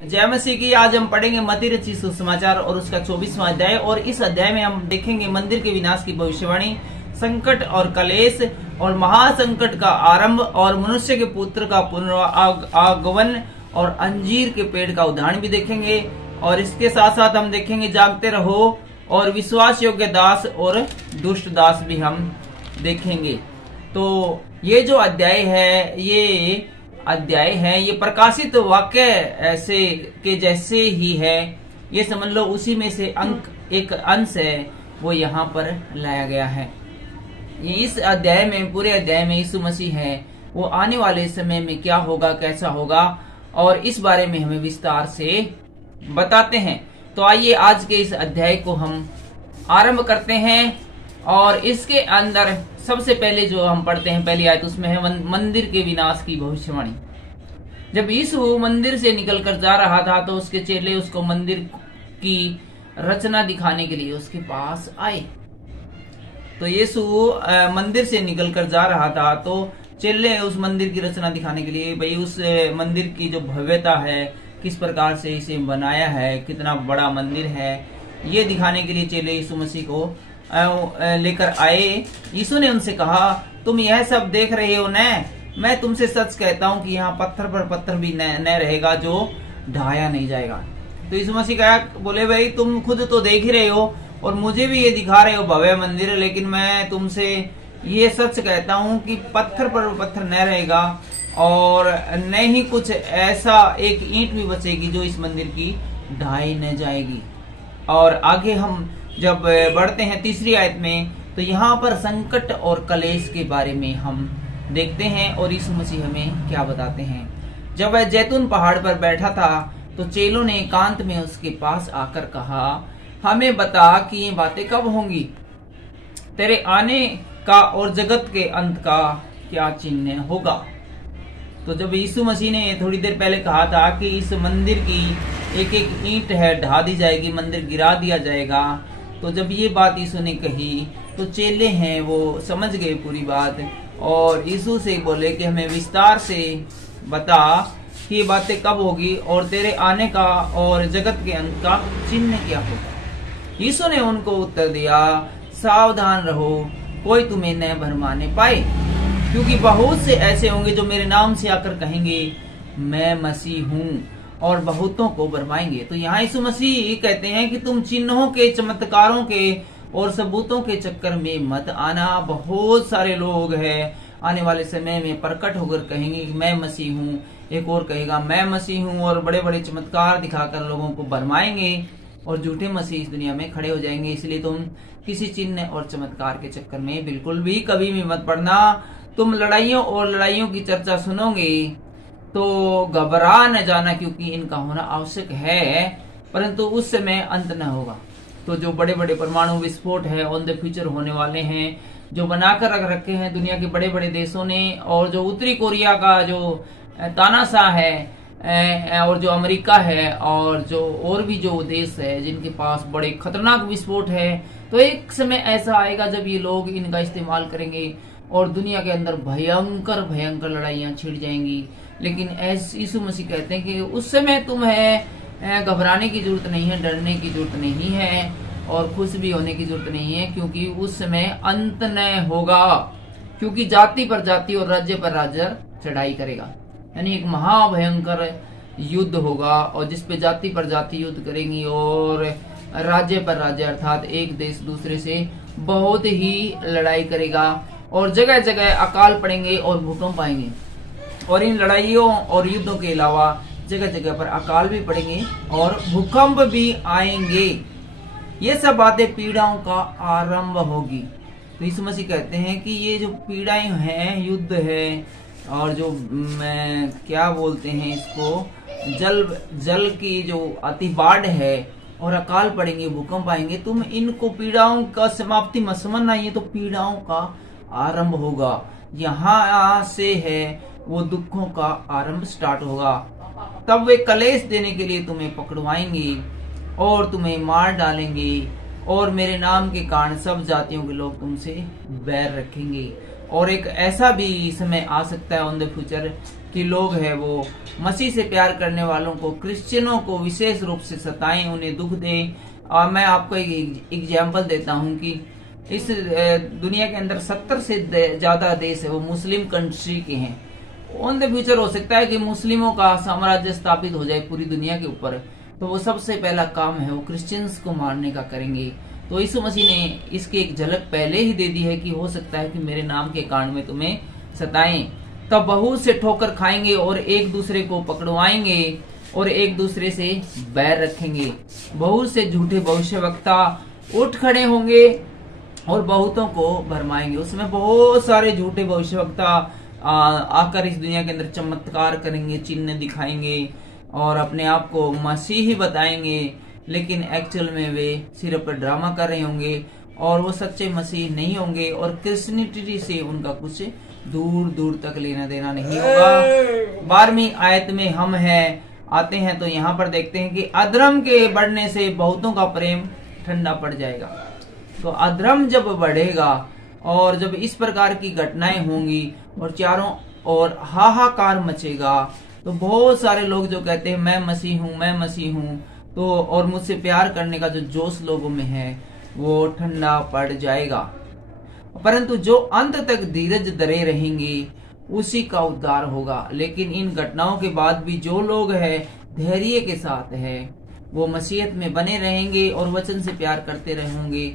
जय मसीह की। आज हम पढ़ेंगे मत्ती रचित सुसमाचार और उसका 24वां अध्याय। और इस अध्याय में हम देखेंगे मंदिर के विनाश की भविष्यवाणी, संकट और कलेश और महासंकट का आरंभ और मनुष्य के पुत्र का पुनरागमन और अंजीर के पेड़ का उदाहरण भी देखेंगे। और इसके साथ साथ हम देखेंगे जागते रहो और विश्वास योग्य दास और दुष्ट दास भी हम देखेंगे। तो ये जो अध्याय है ये प्रकाशित वाक्य ऐसे के जैसे ही है। ये समझ लो उसी में से एक अंश है, वो यहाँ पर लाया गया है। ये इस अध्याय में, पूरे अध्याय में यीशु मसीह है, वो आने वाले समय में क्या होगा, कैसा होगा, और इस बारे में हमें विस्तार से बताते हैं। तो आइए आज के इस अध्याय को हम आरंभ करते हैं। और इसके अंदर सबसे पहले जो हम पढ़ते हैं पहली आयत, उसमें है मंदिर के विनाश की भविष्यवाणी। जब यीशु मंदिर से निकलकर जा रहा था तो उसके चेले उसको मंदिर की रचना दिखाने के लिए उसके पास आए। तो यीशु मंदिर से निकलकर जा रहा था तो चेले उस मंदिर की रचना दिखाने के लिए, भाई उस मंदिर की जो भव्यता है, किस प्रकार से इसे बनाया है, कितना बड़ा मंदिर है, ये दिखाने के लिए चेले यीशु मसीह को लेकर आए। यीशु ने उनसे कहा, तुम यह सब देख रहे हो न? मैं तुमसे सच कहता हूँ कि यहाँ पत्थर पर पत्थर भी न रहेगा जो ढाया नहीं जाएगा। तो यीशु मसीह कहा, बोले भाई तुम खुद तो देख ही रहे हो और मुझे भी ये दिखा रहे हो भव्य मंदिर, लेकिन मैं तुमसे ये सच कहता हूँ कि पत्थर पर पत्थर न रहेगा और न ही कुछ ऐसा एक ईंट भी बचेगी जो इस मंदिर की ढाई न जाएगी। और आगे हम जब बढ़ते हैं तीसरी आयत में, तो यहाँ पर संकट और कलेश के बारे में हम देखते हैं और यीशु मसीह हमें क्या बताते हैं। जब वह जैतून पहाड़ पर बैठा था तो चेलों ने एकांत में उसके पास आकर कहा, हमें बता कि ये बातें कब होंगी, तेरे आने का और जगत के अंत का क्या चिन्ह होगा। तो जब यीशु मसीह ने थोड़ी देर पहले कहा था कि इस मंदिर की एक एक ईंट है ढा दी जाएगी, मंदिर गिरा दिया जाएगा, तो जब ये बात यीशु ने कही तो चेले हैं वो समझ गए पूरी बात और यीशु से बोले कि हमें विस्तार से बता कि ये बातें कब होगी और तेरे आने का और जगत के अंत का चिन्ह क्या होगा। यीशु ने उनको उत्तर दिया, सावधान रहो, कोई तुम्हें न भरमाने पाए, क्योंकि बहुत से ऐसे होंगे जो मेरे नाम से आकर कहेंगे मैं मसीह हूँ और बहुतों को भरमाएंगे। तो यहाँ यीशु मसीह कहते हैं कि तुम चिन्हों के, चमत्कारों के और सबूतों के चक्कर में मत आना। बहुत सारे लोग हैं आने वाले समय में प्रकट होकर कहेंगे कि मैं मसीह हूँ, एक और कहेगा मैं मसीह हूँ, और बड़े बड़े चमत्कार दिखाकर लोगों को भरमाएंगे और झूठे मसीह इस दुनिया में खड़े हो जाएंगे। इसलिए तुम किसी चिन्ह और चमत्कार के चक्कर में बिल्कुल भी कभी भी मत पड़ना। तुम लड़ाइयों और लड़ाइयों की चर्चा सुनोगे तो घबरा न जाना, क्योंकि इनका होना आवश्यक है, परंतु उस समय अंत न होगा। तो जो बड़े बड़े परमाणु विस्फोट है ऑन द फ्यूचर होने वाले हैं, जो बनाकर रख रखे हैं दुनिया के बड़े बड़े देशों ने, और जो उत्तरी कोरिया का जो तानाशाह है और जो अमेरिका है और जो और भी जो देश है जिनके पास बड़े खतरनाक विस्फोट है, तो एक समय ऐसा आएगा जब ये लोग इनका इस्तेमाल करेंगे और दुनिया के अंदर भयंकर भयंकर लड़ाइयां छिड़ जाएंगी। लेकिन यीशु मसीह कहते हैं कि उस समय तुम्हें घबराने की जरूरत नहीं है, डरने की जरूरत नहीं है और खुश भी होने की जरूरत नहीं है, क्योंकि उस समय अंत न होगा। क्योंकि जाति पर जाति और राज्य पर राज्य चढ़ाई करेगा, यानी एक महाभयंकर युद्ध होगा और जिसपे जाति पर जाति युद्ध करेंगी और राज्य पर राज्य अर्थात एक देश दूसरे से बहुत ही लड़ाई करेगा और जगह जगह अकाल पड़ेंगे और भूकंप आएंगे। और इन लड़ाइयों और युद्धों के अलावा जगह जगह पर अकाल भी पड़ेंगे और भूकंप भी आएंगे। ये सब बातें पीड़ाओं का आरंभ होगी। तो यीशु मसीह कहते हैं कि ये जो पीड़ाएं हैं, युद्ध है और जो क्या बोलते हैं इसको, जल की जो अतिबाढ़ है और अकाल पड़ेंगे, भूकंप आएंगे, तुम इनको पीड़ाओं का समाप्ति मत समझना, ये तो पीड़ाओं का आरंभ होगा। यहाँ से है वो दुखों का आरंभ स्टार्ट होगा। तब वे कलेश देने के लिए तुम्हें पकड़वाएंगे और तुम्हें मार डालेंगे और मेरे नाम के कारण सब जातियों के लोग तुमसे बैर रखेंगे। और एक ऐसा भी समय आ सकता है ऑन द फ्यूचर कि लोग है वो मसीह से प्यार करने वालों को, क्रिश्चियनों को विशेष रूप से सताएं, उन्हें दुख दें। और मैं आपको एक एग्जाम्पल देता हूं कि इस दुनिया के अंदर 70 से ज्यादा देश है वो मुस्लिम कंट्री के हैं। ऑन द फ्यूचर हो सकता है कि मुस्लिमों का साम्राज्य स्थापित हो जाए पूरी दुनिया के ऊपर, तो वो सबसे पहला काम है वो क्रिश्चियंस को मारने का करेंगे। तो यीशु मसीह ने इसकी एक झलक पहले ही दे दी है कि हो सकता है कि मेरे नाम के कारण में तुम्हें सताएं, तब बहुत से ठोकर खाएंगे और एक दूसरे को पकड़वाएंगे और एक दूसरे से बैर रखेंगे। बहुत से झूठे भविष्यवक्ता उठ खड़े होंगे और बहुतों को भरमाएंगे। उसमें बहुत सारे झूठे भविष्यवक्ता आकर इस दुनिया के अंदर चमत्कार करेंगे, चिन्ह दिखाएंगे और अपने आप को मसीह ही बताएंगे, लेकिन एक्चुअल में वे सिर्फ ड्रामा कर रहे होंगे और वो सच्चे मसीह नहीं होंगे और क्रिश्चियनिटी से उनका कुछ दूर दूर तक लेना देना नहीं होगा। 12वीं आयत में हम आते हैं तो यहाँ पर देखते हैं कि अधर्म के बढ़ने से बहुतों का प्रेम ठंडा पड़ जाएगा। तो अधर्म जब बढ़ेगा और जब इस प्रकार की घटनाएं होंगी और चारों ओर हाहाकार मचेगा, तो बहुत सारे लोग जो कहते हैं मैं मसीह हूँ, तो और मुझसे प्यार करने का जो जोश लोगों में है वो ठंडा पड़ जाएगा। परंतु जो अंत तक धीरज धरे रहेंगे उसी का उद्धार होगा। लेकिन इन घटनाओं के बाद भी जो लोग है धैर्य के साथ है वो मसीहत में बने रहेंगे और वचन से प्यार करते रहेंगे,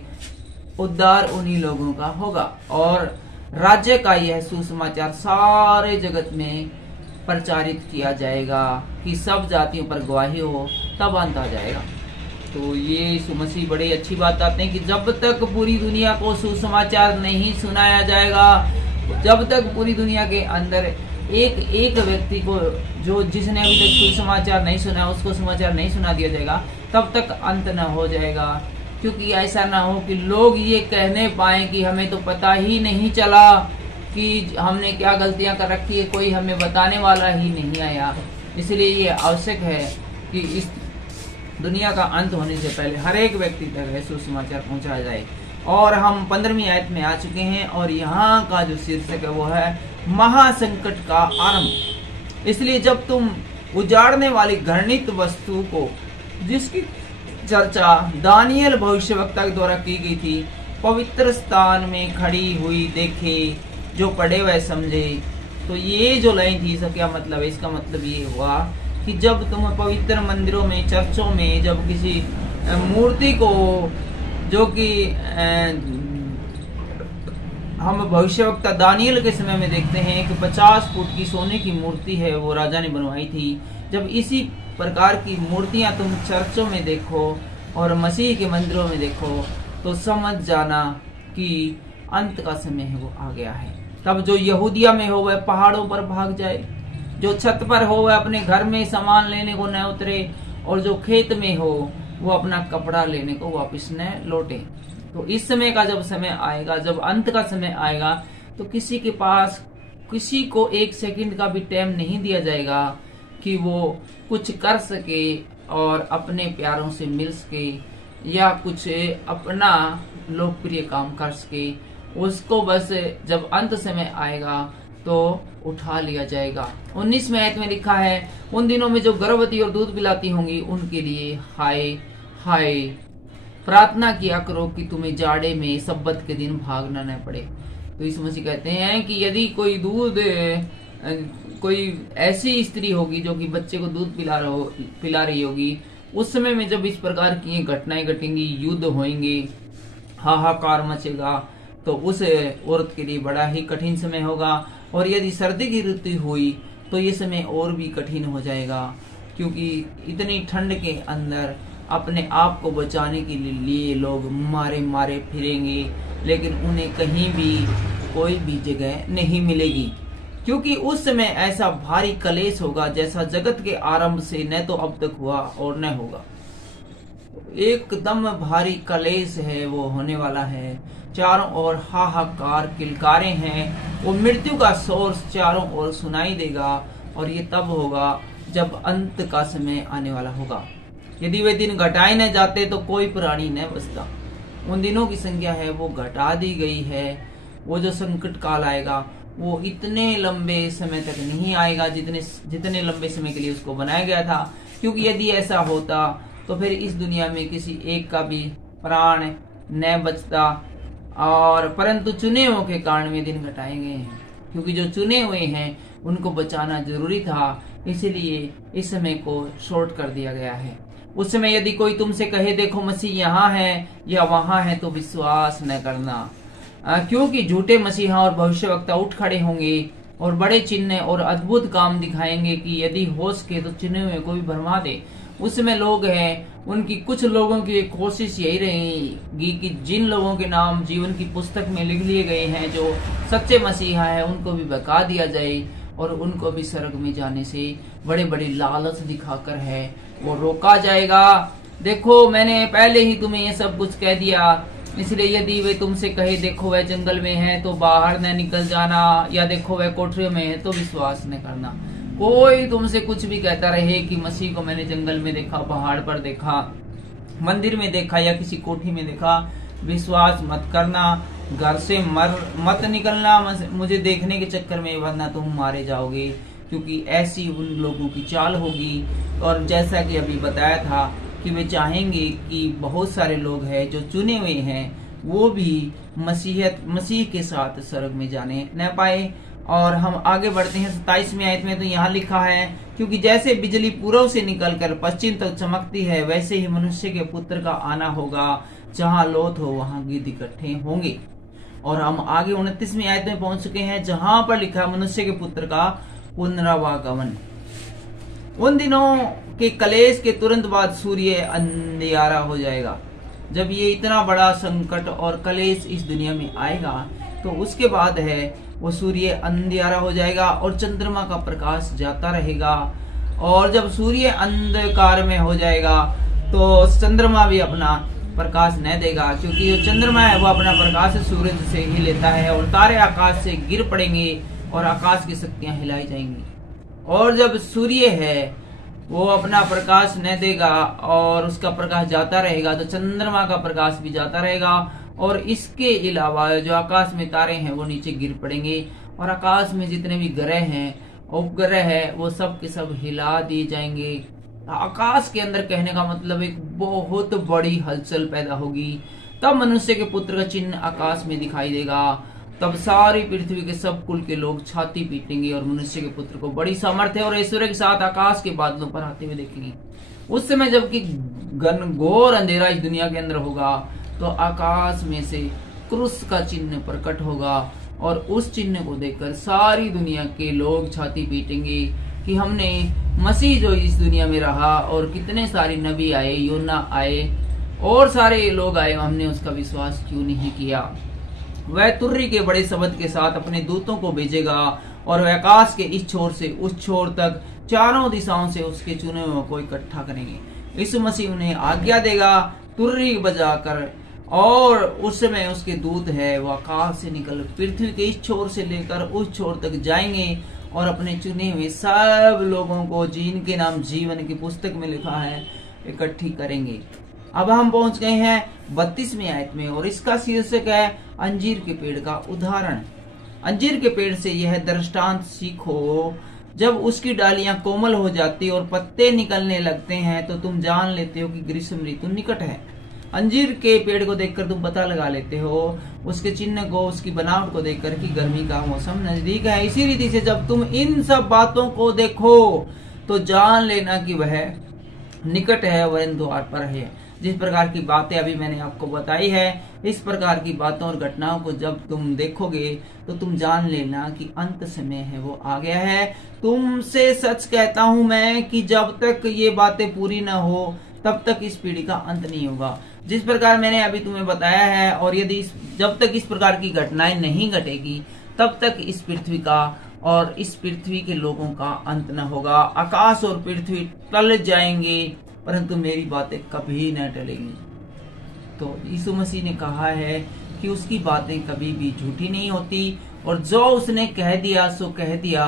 उद्धार उन्हीं लोगों का होगा और राज्य का यह सुसमाचार सारे जगत में प्रचारित किया जाएगा कि सब जातियों पर गवाही हो, तब अंत आ जाएगा। तो ये यीशु मसीह बड़ी अच्छी बात आते हैं कि जब तक पूरी दुनिया को सुसमाचार नहीं सुनाया जाएगा, जब तक पूरी दुनिया के अंदर एक एक व्यक्ति को जिसने अभी तक सुसमाचार नहीं सुना उसको समाचार नहीं सुना दिया जाएगा, तब तक अंत न हो जाएगा। क्योंकि ऐसा ना हो कि लोग ये कहने पाए कि हमें तो पता ही नहीं चला कि हमने क्या गलतियां कर रखी है, कोई हमें बताने वाला ही नहीं आया। इसलिए ये आवश्यक है कि इस दुनिया का अंत होने से पहले हर एक व्यक्ति तक सुसमाचार पहुंचाया जाए। और हम 15वीं आयत में आ चुके हैं और यहाँ का जो शीर्षक है वो है महासंकट का आरंभ। इसलिए जब तुम उजाड़ने वाली घृणित वस्तु को, जिसकी चर्चा दानियल भविष्यवक्ता के द्वारा की गई थी, पवित्र स्थान में खड़ी हुई देखे, जो पढ़े वह समझे। तो ये जो लाइन थी इसका क्या मतलब है? इसका मतलब ये हुआ कि जब तुम पवित्र मंदिरों में, चर्चों में जब किसी मूर्ति को, जो कि हम भविष्यवक्ता दानियल के समय में देखते हैं कि 50 फुट की सोने की मूर्ति है वो राजा ने बनवाई थी, जब इसी प्रकार की मूर्तियां तुम चर्चों में देखो और मसीह के मंदिरों में देखो तो समझ जाना कि अंत का समय है वो आ गया है। तब जो यहूदिया में हो वह पहाड़ों पर भाग जाए, जो छत पर हो वह अपने घर में सामान लेने को न उतरे, और जो खेत में हो वो अपना कपड़ा लेने को वापस न लौटे। तो इस समय का जब समय आएगा, जब अंत का समय आएगा, तो किसी के पास किसी को एक सेकंड का भी टाइम नहीं दिया जाएगा कि वो कुछ कर सके और अपने प्यारों से मिल सके या कुछ अपना लोकप्रिय काम कर सके। उसको बस जब अंत समय आएगा तो उठा लिया जाएगा। 19वें आयत में लिखा है, उन दिनों में जो गर्भवती और दूध पिलाती होंगी उनके लिए हाय हाय। प्रार्थना किया करो कि तुम्हें जाड़े में सब्बत के दिन भागना न पड़े। तो इस मसीह कहते हैं कि यदि कोई कोई ऐसी स्त्री होगी जो कि बच्चे को दूध पिला रही होगी, उस समय में जब इस प्रकार की घटनाएं घटेंगी, युद्ध होंगे, हाहाकार मचेगा, तो उस औरत के लिए बड़ा ही कठिन समय होगा। और यदि सर्दी की ऋतु हुई तो ये समय और भी कठिन हो जाएगा, क्योंकि इतनी ठंड के अंदर अपने आप को बचाने के लिए लोग मारे मारे फिरेंगे, लेकिन उन्हें कहीं भी कोई भी जगह नहीं मिलेगी, क्योंकि उस समय ऐसा भारी कलेश होगा जैसा जगत के आरंभ से न तो अब तक हुआ और न होगा। एकदम भारी कलेश है वो होने वाला है। चारों ओर हाहाकार, किलकारे हैं, वो मृत्यु का शोर चारों ओर सुनाई देगा। और ये तब होगा जब अंत का समय आने वाला होगा। यदि वे दिन घटाए न जाते तो कोई प्राणी न बचता। उन दिनों की संख्या है वो घटा दी गई है। वो जो संकट काल आएगा वो इतने लंबे समय तक नहीं आएगा जितने लंबे समय के लिए उसको बनाया गया था, क्योंकि यदि ऐसा होता तो फिर इस दुनिया में किसी एक का भी प्राण न बचता, और परंतु चुने हुए के कारण में दिन घटाए गए हैं, क्योंकि जो चुने हुए हैं उनको बचाना जरूरी था, इसलिए इस समय को शॉर्ट कर दिया गया है। उस समय यदि कोई तुमसे कहे देखो मसीह यहाँ है या वहां है, तो विश्वास न करना, क्योंकि झूठे मसीहा और भविष्यवक्ता उठ खड़े होंगे और बड़े चिन्ह और अद्भुत काम दिखाएंगे कि यदि हो सके तो चुने हुए को भी भरमा दे। उसमें लोग हैं, उनकी कुछ लोगों की कोशिश यही रहेगी कि जिन लोगों के नाम जीवन की पुस्तक में लिख लिए गए हैं, जो सच्चे मसीहा है, उनको भी बका दिया जाए और उनको भी स्वर्ग में जाने से बड़े बड़े लालच दिखाकर है वो रोका जाएगा। देखो मैंने पहले ही तुम्हें ये सब कुछ कह दिया, इसलिए यदि वे तुमसे कहे देखो वह जंगल में है तो बाहर न निकल जाना, या देखो वह कोठरी में है तो विश्वास न करना। कोई तुमसे कुछ भी कहता रहे कि मसीह को मैंने जंगल में देखा, पहाड़ पर देखा, मंदिर में देखा या किसी कोठी में देखा, विश्वास मत करना। घर से मत निकलना मुझे देखने के चक्कर में, वरना तुम मारे जाओगे, क्योंकि ऐसी उन लोगों की चाल होगी। और जैसा कि अभी बताया था कि वे चाहेंगे कि बहुत सारे लोग हैं जो चुने हुए हैं वो भी मसीह के साथ स्वर्ग में जाने न पाए। और हम आगे बढ़ते हैं 27वीं आयत में, तो यहाँ लिखा है क्योंकि जैसे बिजली पूर्व से निकलकर पश्चिम तक चमकती है, वैसे ही मनुष्य के पुत्र का आना होगा। जहाँ लोथ हो वहाँ गिद्ध इकट्ठे होंगे। और हम आगे 29वीं आयत में पहुंच चुके हैं, जहां पर लिखा है मनुष्य के पुत्र का पुनरागमन। उन दिनों के कलेश के तुरंत बाद सूर्य अंधियारा हो जाएगा। जब ये इतना बड़ा संकट और कलेश इस दुनिया में आएगा, तो उसके बाद है वो सूर्य अंधियारा हो जाएगा और चंद्रमा का प्रकाश जाता रहेगा। और जब सूर्य अंधकार में हो जाएगा तो चंद्रमा भी अपना प्रकाश न देगा, क्योंकि जो चंद्रमा है वो अपना प्रकाश सूरज से ही लेता है, और तारे आकाश से गिर पड़ेंगे और आकाश की शक्तियां हिलाई जाएंगी। और जब सूर्य है वो अपना प्रकाश न देगा और उसका प्रकाश जाता रहेगा, तो चंद्रमा का प्रकाश भी जाता रहेगा। और इसके अलावा जो आकाश में तारे हैं वो नीचे गिर पड़ेंगे, और आकाश में जितने भी ग्रह हैं, उपग्रह है, वो सब के सब हिला दिए जाएंगे। आकाश के अंदर कहने का मतलब एक बहुत बड़ी हलचल पैदा होगी। तब मनुष्य के पुत्र का चिन्ह आकाश में दिखाई देगा। तब सारी पृथ्वी के सब कुल के लोग छाती पीटेंगे और मनुष्य के पुत्र को बड़ी सामर्थ्य और ऐश्वर्य के साथ आकाश के बादलों पर आते हुए देखेंगे। उस समय जबकि घनघोर अंधेरा इस दुनिया के अंदर होगा, तो आकाश में से क्रूस का चिन्ह प्रकट होगा, और उस चिन्ह को देखकर सारी दुनिया के लोग छाती पीटेंगे कि हमने मसीह जो इस दुनिया में रहा, और कितने सारे नबी आए, योना आए और सारे लोग आए, हमने उसका विश्वास क्यों नहीं किया। वह तुर्री के बड़े शब्द के साथ अपने दूतों को भेजेगा, और वह आकाश के इस छोर से उस छोर तक चारों दिशाओं से उसके चुने हुए को इकट्ठा करेंगे। यीशु मसीह उन्हें आज्ञा देगा तुर्री बजाकर, और उस समय उसके दूत है वो आकाश से निकल पृथ्वी के इस छोर से लेकर उस छोर तक जाएंगे, और अपने चुने हुए सब लोगों को जिनके नाम जीवन की पुस्तक में लिखा है इकट्ठी करेंगे। अब हम पहुंच गए हैं 32वीं आयत में, और इसका शीर्षक है अंजीर के पेड़ का उदाहरण। अंजीर के पेड़ से यह दृष्टांत सीखो, जब उसकी डालियां कोमल हो जाती और पत्ते निकलने लगते हैं, तो तुम जान लेते हो कि ग्रीष्म ऋतु निकट है। अंजीर के पेड़ को देखकर तुम पता लगा लेते हो, उसके चिन्ह को, उसकी बनावट को देखकर कि गर्मी का मौसम नजदीक है। इसी रीति से जब तुम इन सब बातों को देखो तो जान लेना कि वह निकट है, वह द्वार पर है। जिस प्रकार की बातें अभी मैंने आपको बताई है, इस प्रकार की बातों और घटनाओं को जब तुम देखोगे तो तुम जान लेना कि अंत समय है वो आ गया है। तुमसे सच कहता हूं मैं कि जब तक ये बातें पूरी न हो तब तक इस पीढ़ी का अंत नहीं होगा। जिस प्रकार मैंने अभी तुम्हें बताया है, और यदि जब तक इस प्रकार की घटनाएं नहीं घटेगी तब तक इस पृथ्वी का और इस पृथ्वी के लोगों का अंत न होगा। आकाश और पृथ्वी टल जाएंगे, परंतु मेरी बातें कभी न टलेंगी। तो यीशु मसीह ने कहा है कि उसकी बातें कभी भी झूठी नहीं होती, और जो उसने कह दिया सो कह दिया,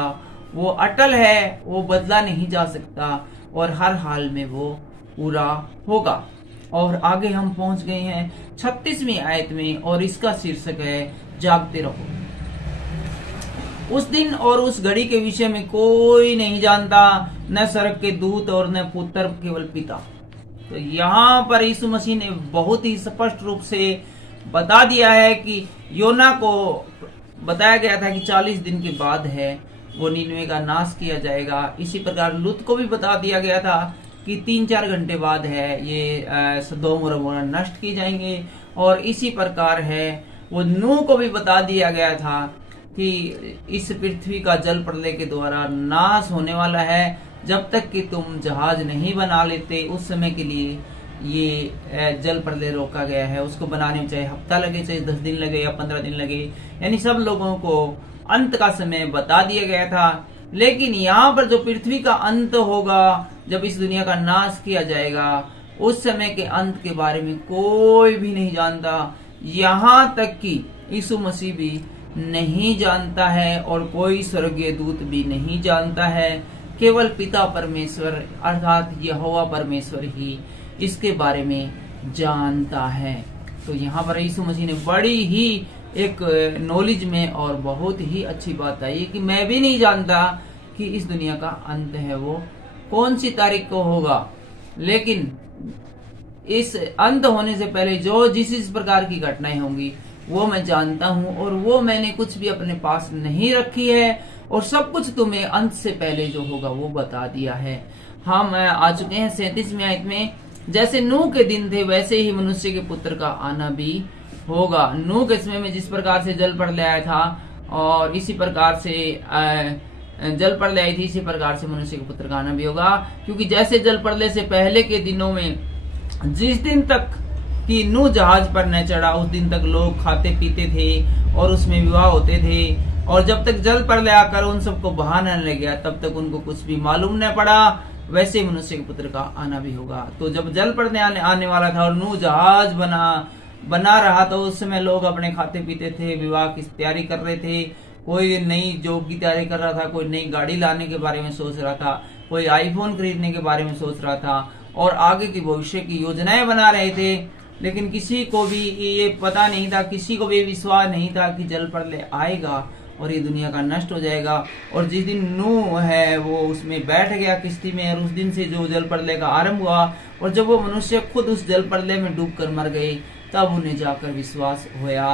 वो अटल है, वो बदला नहीं जा सकता, और हर हाल में वो पूरा होगा। और आगे हम पहुंच गए हैं 36वीं आयत में, और इसका शीर्षक है जागते रहो। उस दिन और उस घड़ी के विषय में कोई नहीं जानता, न स्वर्ग के दूत और न पुत्र, केवल पिता। तो यहाँ पर यीशु मसीह ने बहुत ही स्पष्ट रूप से बता दिया है कि योना को बताया गया था कि 40 दिन के बाद है वो नीनवे का नाश किया जाएगा। इसी प्रकार लूत को भी बता दिया गया था कि 3-4 घंटे बाद है ये सदोम और अमोरा नष्ट की जाएंगे। और इसी प्रकार है वो नूह को भी बता दिया गया था कि इस पृथ्वी का जल प्रलय के द्वारा नाश होने वाला है, जब तक कि तुम जहाज नहीं बना लेते उस समय के लिए ये जल प्रलय रोका गया है। उसको बनाने में चाहे हफ्ता लगे, चाहे 10 दिन लगे या 15 दिन लगे, यानी सब लोगों को अंत का समय बता दिया गया था। लेकिन यहाँ पर जो पृथ्वी का अंत होगा, जब इस दुनिया का नाश किया जाएगा, उस समय के अंत के बारे में कोई भी नहीं जानता। यहाँ तक कि यीशु मसीह भी नहीं जानता है और कोई स्वर्गीय दूत भी नहीं जानता है। केवल पिता परमेश्वर अर्थात यहोवा परमेश्वर ही इसके बारे में जानता है। तो यहाँ पर यीशु मसीह ने बड़ी ही एक नॉलेज में और बहुत ही अच्छी बात आई कि मैं भी नहीं जानता कि इस दुनिया का अंत है वो कौन सी तारीख को होगा, लेकिन इस अंत होने से पहले जो जिस प्रकार की घटनाएं होंगी वो मैं जानता हूँ, और वो मैंने कुछ भी अपने पास नहीं रखी है, और सब कुछ तुम्हें अंत से पहले जो होगा वो बता दिया है। हम आ चुके हैं 37वें आयत में। जैसे नूह के दिन थे वैसे ही मनुष्य के पुत्र का आना भी होगा। नूह के समय में जिस प्रकार से जल प्रलय आया था और इसी प्रकार से जल प्रलय आई थी, इसी प्रकार से मनुष्य के पुत्र का आना भी होगा। क्योंकि जैसे जल प्रलय से पहले के दिनों में जिस दिन तक कि नूह जहाज पर न चढ़ा उस दिन तक लोग खाते पीते थे और उसमें विवाह होते थे, और जब तक जल प्रलय आकर उन सबको बहाना न लग गया तब तक उनको कुछ भी मालूम न पड़ा। वैसे मनुष्य के पुत्र का आना भी होगा। तो जब जल प्रलय आने वाला था और नूह जहाज बना रहा तो उस समय लोग अपने खाते पीते थे, विवाह की तैयारी कर रहे थे। कोई नई जॉब की तैयारी कर रहा था, कोई नई गाड़ी लाने के बारे में सोच रहा था, कोई आईफोन खरीदने के बारे में सोच रहा था और आगे की भविष्य की योजनाएं बना रहे थे। लेकिन किसी को भी ये पता नहीं था, किसी को भी विश्वास नहीं था कि जल प्रलय आएगा और ये दुनिया का नष्ट हो जाएगा। और जिस दिन नूह है वो उसमें बैठ गया किश्ती में, और उस दिन से जो जल प्रलय का आरंभ हुआ, और जब वो मनुष्य खुद उस जल प्रलय में डूबकर मर गए तब उन्हें जाकर विश्वास होया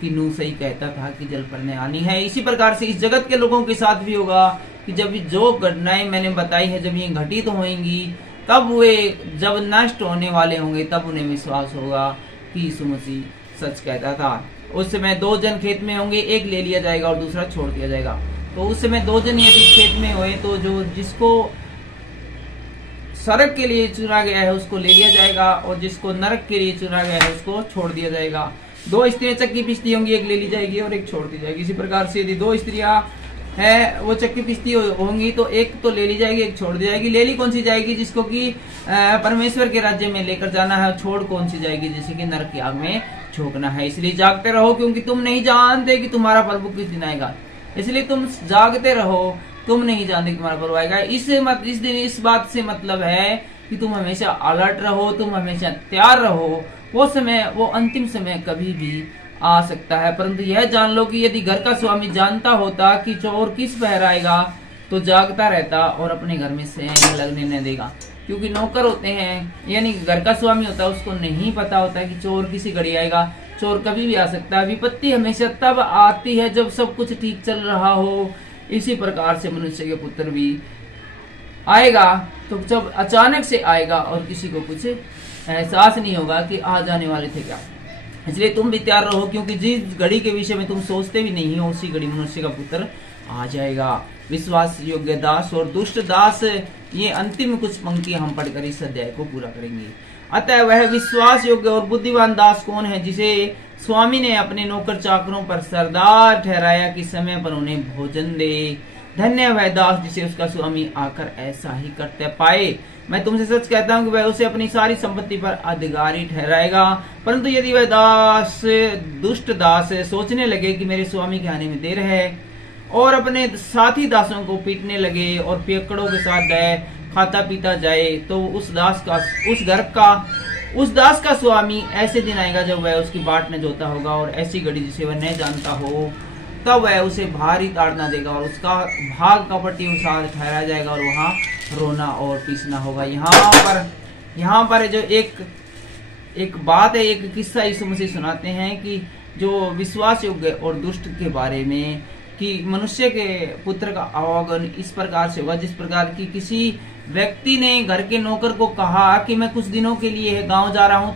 कि नूह सही कहता था कि जल प्रलय आनी है। इसी प्रकार से इस जगत के लोगों के साथ भी होगा कि जब जो घटनाएं मैंने बताई है जब ये घटित होंगी, तब वे जब नष्ट होने वाले होंगे तब उन्हें विश्वास होगा कि यीशु मसीह सच कहता था। उस समय 2 जन खेत में होंगे, एक ले लिया जाएगा और दूसरा छोड़ दिया जाएगा। तो उस समय 2 जन यदि खेत में हुए तो जो जिसको स्वर्ग के लिए चुना गया है उसको ले लिया जाएगा, और जिसको नरक के लिए चुना गया है उसको छोड़ दिया जाएगा। 2 स्त्रियां चक्की पीसती होंगी, एक ले ली जाएगी और एक छोड़ दी जाएगी। इसी प्रकार से यदि 2 स्त्रियां है वो चक्की पीसती होंगी तो एक तो ले ली जाएगी, एक छोड़ दी जाएगी। ले ली कौन सी जाएगी? जिसको कि परमेश्वर के राज्य में लेकर जाना है। छोड़ कौन सी जाएगी? जिसे कि नरक की आग में झोंकना है। इसलिए जागते रहो, क्योंकि तुम नहीं जानते कि तुम्हारा प्रभु किस दिन आएगा। इसलिए तुम जागते रहो, तुम नहीं जानते कि तुम्हारा प्रभु आएगा। इस बात से मतलब है कि तुम हमेशा अलर्ट रहो, तुम हमेशा तैयार रहो। वो समय, वो अंतिम समय कभी भी आ सकता है। परंतु यह जान लो कि यदि घर का स्वामी जानता होता कि चोर किस पहर आएगा तो जागता रहता और अपने घर में से लगने न देगा। क्योंकि नौकर होते हैं, यानी घर का स्वामी होता है, उसको नहीं पता होता कि चोर किसी घड़ी आएगा। चोर कभी भी आ सकता है। विपत्ति हमेशा तब आती है जब सब कुछ ठीक चल रहा हो। इसी प्रकार से मनुष्य के पुत्र भी आएगा तो जब अचानक से आएगा और किसी को कुछ एहसास नहीं होगा कि आ जाने वाले थे क्या। इसलिए तुम भी तैयार रहो, क्योंकि जिस घड़ी के विषय में तुम सोचते भी नहीं हो उसी घड़ी मनुष्य का पुत्र आ जाएगा। विश्वास योग्य दास और दुष्ट दास, ये अंतिम कुछ पंक्तियां हम पढ़कर इस अध्याय को पूरा करेंगे। अतः वह विश्वास योग्य और बुद्धिमान दास कौन है जिसे स्वामी ने अपने नौकर चाकरों पर सरदार ठहराया कि समय पर उन्हें भोजन दे। धन्य वह दास जिसे उसका स्वामी आकर ऐसा ही करते पाए। मैं तुमसे सच कहता हूं कि वह उसे अपनी सारी संपत्ति पर अधिकारी ठहराएगा। परंतु यदि वह दास, दुष्ट दास, सोचने लगे कि मेरे स्वामी के आने में देर है और अपने साथी दासों को पीटने लगे और पियक्कड़ों के साथ जाए, खाता पीता जाए, तो उस दास का स्वामी ऐसे दिन आएगा जब वह उसकी बाट न जोता होगा और ऐसी घड़ी जिसे वह न जानता हो तब वह उसे भारी ताड़ना देगा और उसका भाग कपटी अनुसार ठहराया जाएगा और वहां रोना और पीसना होगा। यहाँ पर जो एक बात है, एक किस्सा यीशु मसीह सुनाते हैं कि जो विश्वास योग्य और दुष्ट के बारे में, कि मनुष्य के पुत्र का आवागमन इस प्रकार से होगा जिस प्रकार की किसी व्यक्ति ने घर के नौकर को कहा कि मैं कुछ दिनों के लिए गांव जा रहा हूं,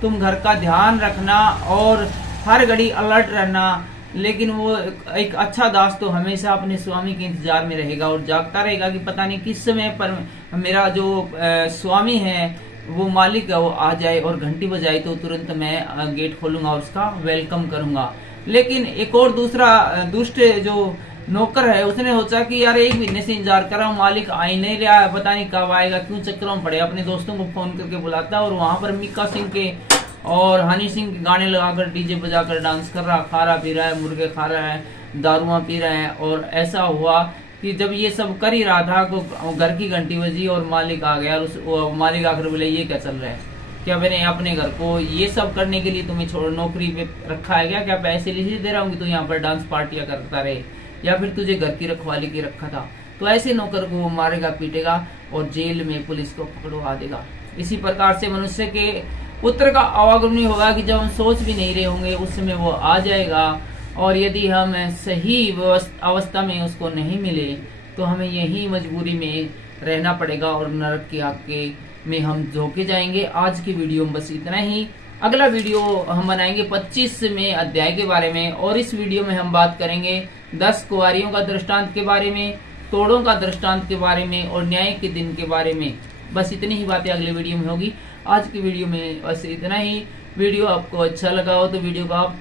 तुम घर का ध्यान रखना और हर घड़ी अलर्ट रहना। लेकिन वो एक अच्छा दास तो हमेशा अपने स्वामी के इंतजार में रहेगा और जागता रहेगा कि पता नहीं किस समय पर मेरा जो स्वामी है, वो मालिक है, वो आ जाए और घंटी बजाए तो तुरंत मैं गेट खोलूंगा और उसका वेलकम करूंगा। लेकिन एक और दूसरा दुष्ट जो नौकर है, उसने सोचा कि यार 1 महीने से इंतजार कर रहा हूँ, मालिक आ ही नहीं रहा, पता नहीं कब आएगा, क्यों चक्करों में पड़े। अपने दोस्तों को फोन करके बुलाता और वहां पर मिक्का सिंह के और हनी सिंह के गाने लगाकर डीजे बजाकर डांस कर रहा, खा रहा पी रहा है, मुर्गे खा रहा है, दारुआ पी रहा है। और ऐसा हुआ कि जब ये सब कर ही रहा था तो घर की घंटी बजी और मालिक आ गया। और मालिक आकर बोले ये क्या चल रहा है, क्या मैंने अपने घर को ये सब करने के लिए तुम्हें छोड़ नौकरी पे रखा है क्या पैसे इसलिए दे रहा हूँ कि तू यहाँ पर डांस पार्टियां करता रहे, या फिर तुझे घर की रखवाली की रखा था। तो ऐसे नौकर को वो मारेगा, पीटेगा और जेल में पुलिस को पकड़वा देगा। इसी प्रकार से मनुष्य के पुत्र का आवागमन होगा कि जब हम सोच भी नहीं रहे होंगे उस समय वो आ जाएगा। और यदि हम सही अवस्था में उसको नहीं मिले तो हमें यही मजबूरी में रहना पड़ेगा और नरक की आग के में हम झोंके जाएंगे। आज की वीडियो में बस इतना ही। अगला वीडियो हम बनाएंगे 25वें अध्याय के बारे में, और इस वीडियो में हम बात करेंगे 10 कुंवारियों का दृष्टांत के बारे में, तोड़ों का दृष्टांत के बारे में और न्याय के दिन के बारे में। बस इतनी ही बातें अगले वीडियो में होगी। आज की वीडियो में बस इतना ही। वीडियो आपको अच्छा लगा हो तो वीडियो को आप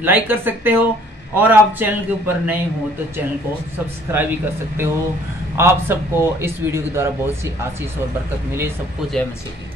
लाइक कर सकते हो, और आप चैनल के ऊपर नए हो तो चैनल को सब्सक्राइब भी कर सकते हो। आप सबको इस वीडियो के द्वारा बहुत सी आशीष और बरकत मिले। सबको जय मसीह की।